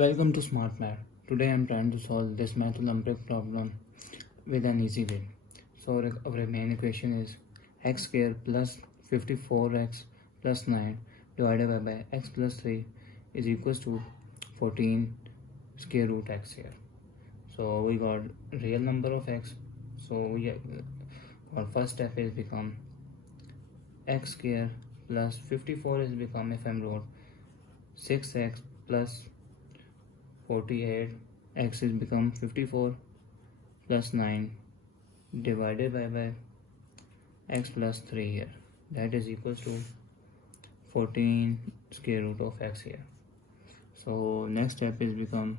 Welcome to Smart Math. Today I am trying to solve this math Olympiad problem with an easy way. So our main equation is x square plus 54x plus 9 divided by x plus 3 is equals to 14 square root x here. So we got real number of x. So our first step is become x square plus 54 is become, if I'm wrote, 6x plus 48 x is become 54 plus 9 divided by x plus 3 here, that is equals to 14 square root of x here. So next step is become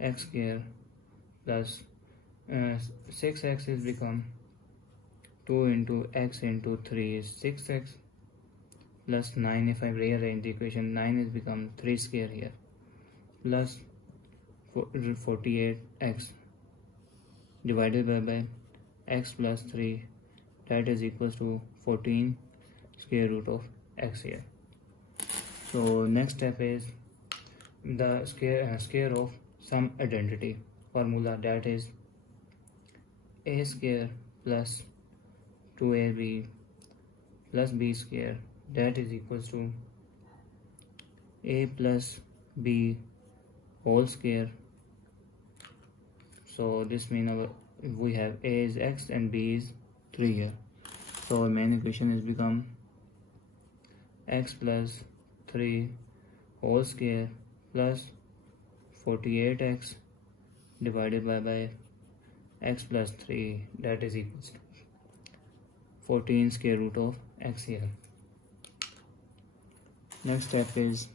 x square plus 6x is become 2 into x into 3 is 6x plus 9. If I rearrange the equation, 9 is become 3 square here plus 48x divided by x plus 3, that is equals to 14 square root of x here. So next step is the square of some identity formula, that is a square plus 2ab plus b square, that is equals to a plus b whole square. So this means we have a is x and b is 3 here. So our main equation is become x plus 3 whole square plus 48x divided by x plus 3, that is equals to 14 square root of x here. Next step is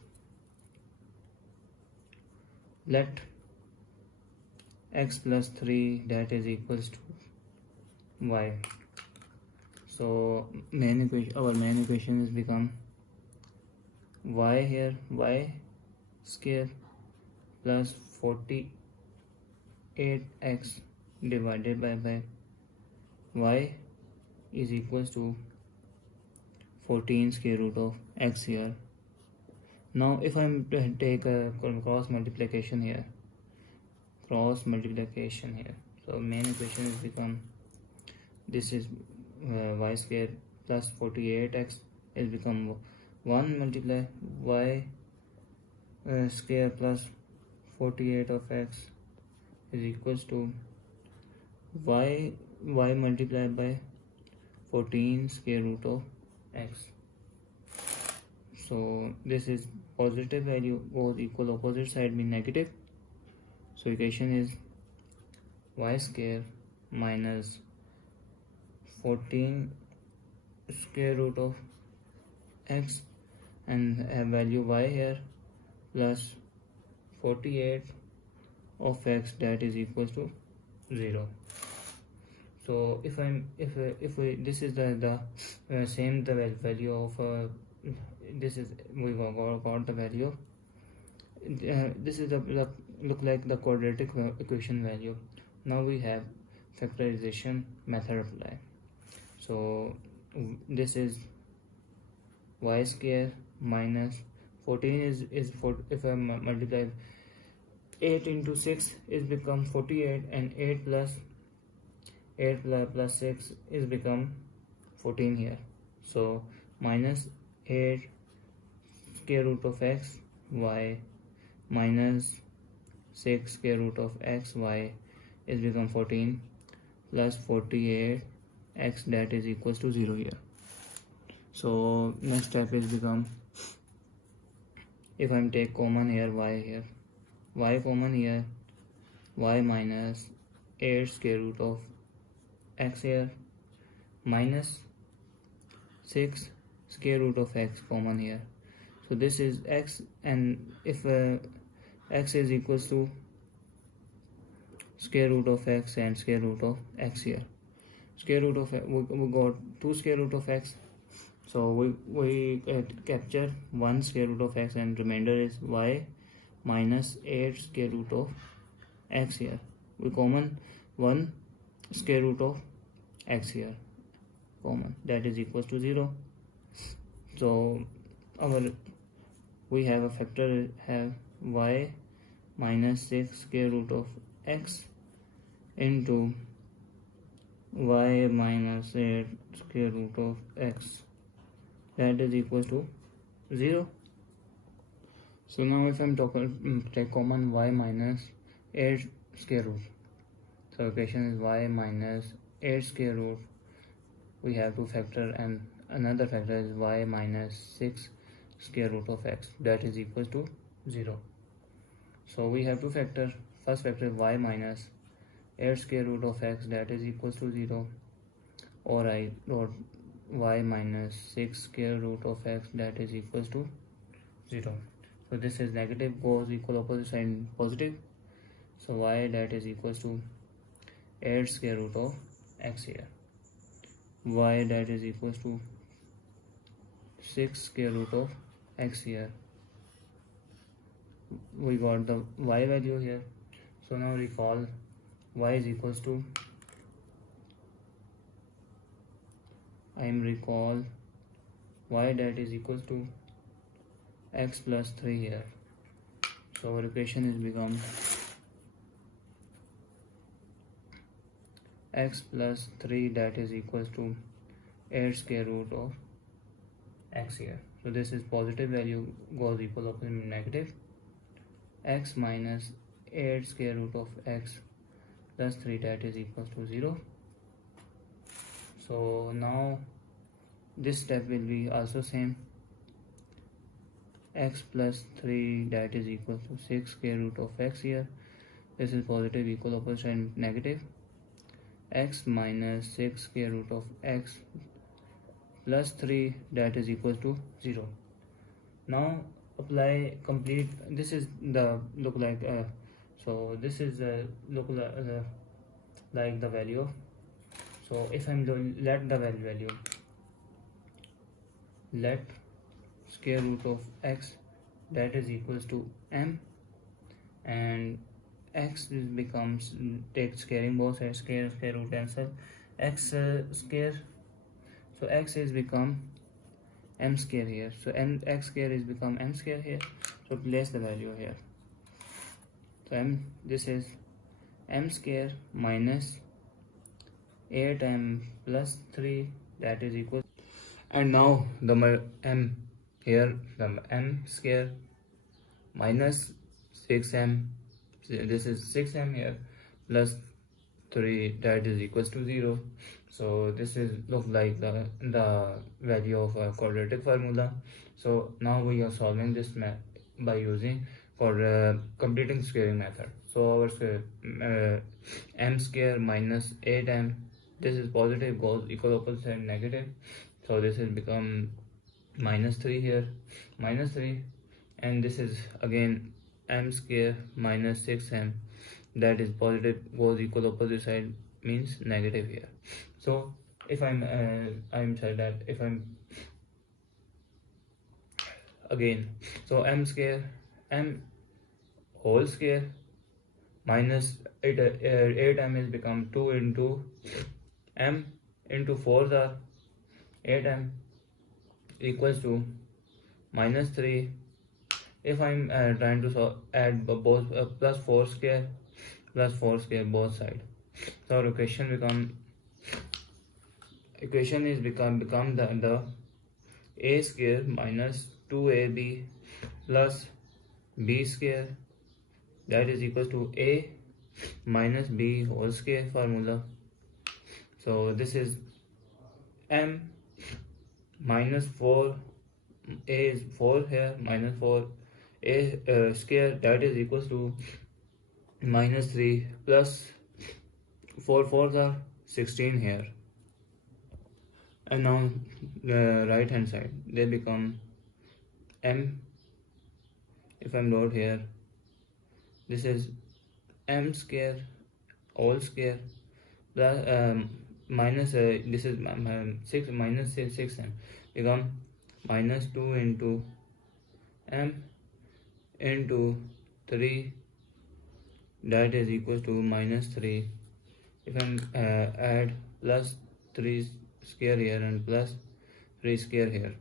let x plus 3, that is equals to y. So our main equation is become y here, y square plus 48x divided by y is equals to 14 square root of x here. Now if I'm to take a cross multiplication here, so main equation is become, this is y square plus 48x is become 1 multiply y square plus 48 of x is equals to y multiplied by 14 square root of x. So this is positive value, both equal, opposite side mean negative. So equation is y square minus 14 square root of x and have value y here plus 48 of x, that is equals to 0. So if we this is the same the value of this is, we got the value, this is the look like the quadratic equation value. Now we have factorization method apply. So this is y square minus 14 is 4, if I multiply 8 into 6 is become 48 and 8 plus 6 is become 14 here. So minus 8 square root of x y minus 6 square root of x y is become 14 plus 48 x, that is equals to 0 here. So next step is become, if I'm take common here, y common here, y minus 8 square root of x here minus 6 square root of x common here. So this is x, and if x is equals to square root of x and square root of x here, square root of we got 2 square root of x, so we capture 1 square root of x and remainder is y minus 8 square root of x here. We common 1 square root of x here common, that is equals to 0. So our we have a factor have y minus 6 square root of x into y minus 8 square root of x, that is equal to 0. So now if I'm take common y minus 8 square root, so equation is y minus 8 square root, we have to factor, and another factor is y minus 6 square root of x, that is equal to 0. So we have to factor, first factor y minus 8 square root of x, that is equal to 0, or I wrote y minus 6 square root of x, that is equal to 0. So this is negative goes equal opposite sign positive, so y that is equal to 8 square root of x here, y that is equal to 6 square root of x here. We got the y value here. So now recall y is equals to, I am recall y that is equals to x plus 3 here. So our equation is become x plus 3 that is equals to 8 square root of x here. So this is positive value goes equal opposite negative, x minus 8 square root of x plus 3 that is equal to 0. So now this step will be also same, x plus 3 that is equal to 6 square root of x here, this is positive equal opposite and negative, x minus 6 square root of x plus 3 that is equal to 0. Now apply complete, this is the look like so this is look like the value. So if I'm let the value let square root of x that is equals to m, and x is becomes, take squaring both sides, square root cancel, x square, so x is become m square here, so x square is become m square here, so place the value here. So m, this is m square minus 8m plus 3 that is equal, and now the m here, the m square minus 6m, this is 6m here, plus 3 that is equals to 0. So this is look like the value of a quadratic formula. So now we are solving this by using for completing squaring method. So our m square minus 8m, this is positive goes equal opposite and negative, so this is become minus 3 here, minus 3, and this is again m square minus 6m, that is positive goes equal opposite side means negative here. So if I'm said that if I'm again, so m square, m whole square minus 8m is become 2 into m into 4 are 8m equals to minus 3. If I'm trying to add both plus 4 square both side, so our equation is become the a square minus 2ab plus b square that is equals to a minus b whole square formula. So this is m minus 4, a is 4 here, minus 4 a square that is equals to minus 3 plus 4 4s are 16 here, and now the right hand side they become m, if I'm wrote here, this is m square whole square plus minus this is 6 minus 6m become minus 2 into m into 3 that is equals to minus 3. If I'm add plus 3 square here and plus 3 square here,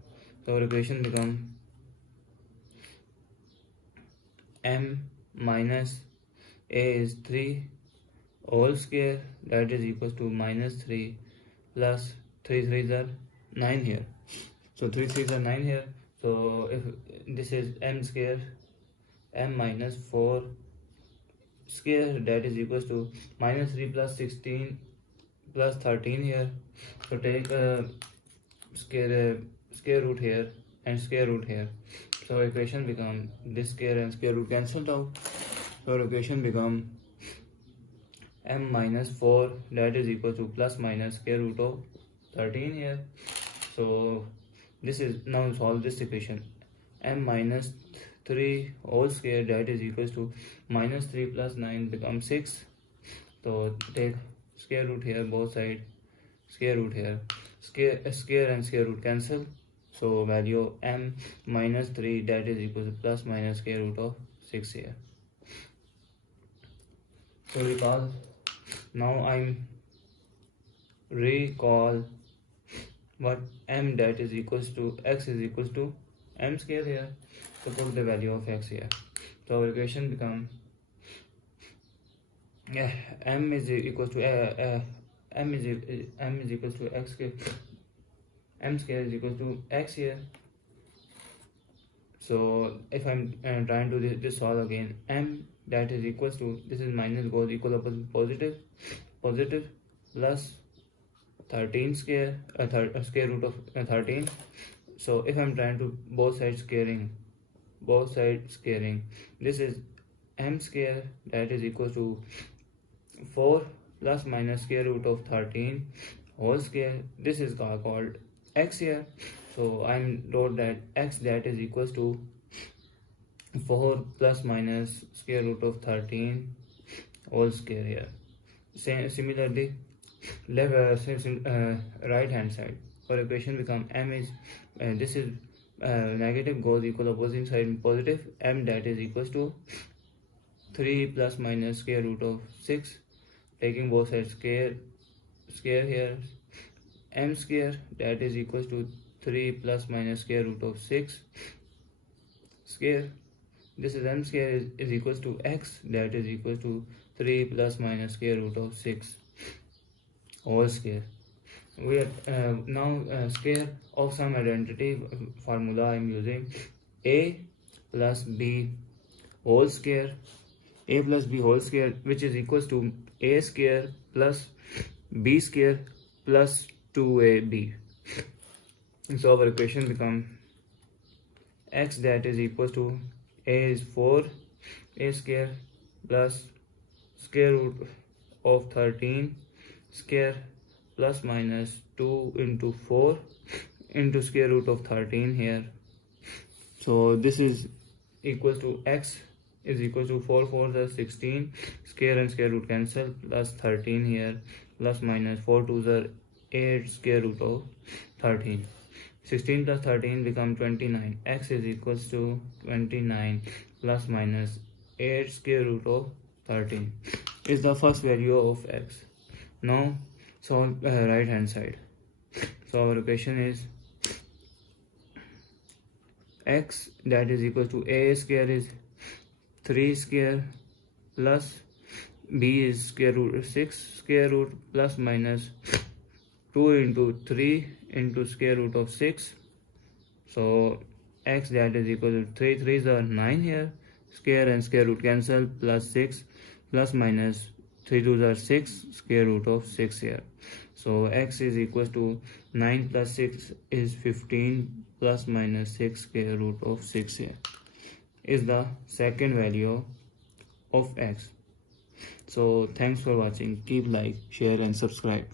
so our equation become m minus a is 3 whole square, that is equals to minus 3 plus 3 3s are 9 here. So 3 3s are 9 here. So if this is m square, m minus 4 square, that is equals to minus 3 plus 16 plus 13 here. So take square root here and square root here. So equation become this square and square root cancelled out. So equation become m minus 4, that is equal to plus minus square root of 13 here. So this is, now solve this equation. M minus 3 whole square, that is equals to minus 3 plus 9 becomes 6. So take square root here, both sides, square root here, square and square root cancel. So value of m minus 3, that is equal to plus minus square root of 6 here. So recall, now I'm recall what m, that is equals to x is equals to m square here. So put the value of x here. So our equation become m is equals to m is equals to x square, m square is equals to x here. So if I'm trying to this solve again, m, that is equals to, this is minus goes equal opposite positive plus 13 square, square root of 13. So if I'm trying to both sides squaring, this is m square, that is equal to 4 plus minus square root of 13 whole square. This is called x here. So I'm wrote that x, that is equals to 4 plus minus square root of 13 whole square here. Similarly, right hand side, our equation become m is this is negative goes equal opposite side positive, m, that is equals to 3 plus minus square root of 6, taking both sides square here, m square, that is equals to 3 plus minus square root of 6 square. This is m square is equals to x, that is equals to 3 plus minus square root of 6 whole square. We are now square of some identity formula I am using. A plus b whole square, a plus b whole square, which is equals to a square plus b square plus 2ab. So our equation become x, that is equals to a is 4 a square plus square root of 13 square plus minus 2 into 4 into square root of 13 here. So this is equals to x is equal to 4 4 is 16, square and square root cancel, plus 13 here, plus minus 4 2s are 8 square root of 13. 16 plus 13 become 29. X is equals to 29 plus minus 8 square root of 13 is the first value of x. Now solve right hand side. So our equation is x, that is equal to a square is 3 square plus b is square root 6 square root plus minus 2 into 3 into square root of 6. So x, that is equal to 3 3s are 9 here, square and square root cancel, plus 6 plus minus 3 2s are 6 square root of 6 here. So x is equal to 9 plus 6 is 15 plus minus 6 square root of 6 here is the second value of x. So thanks for watching. Keep like, share and subscribe.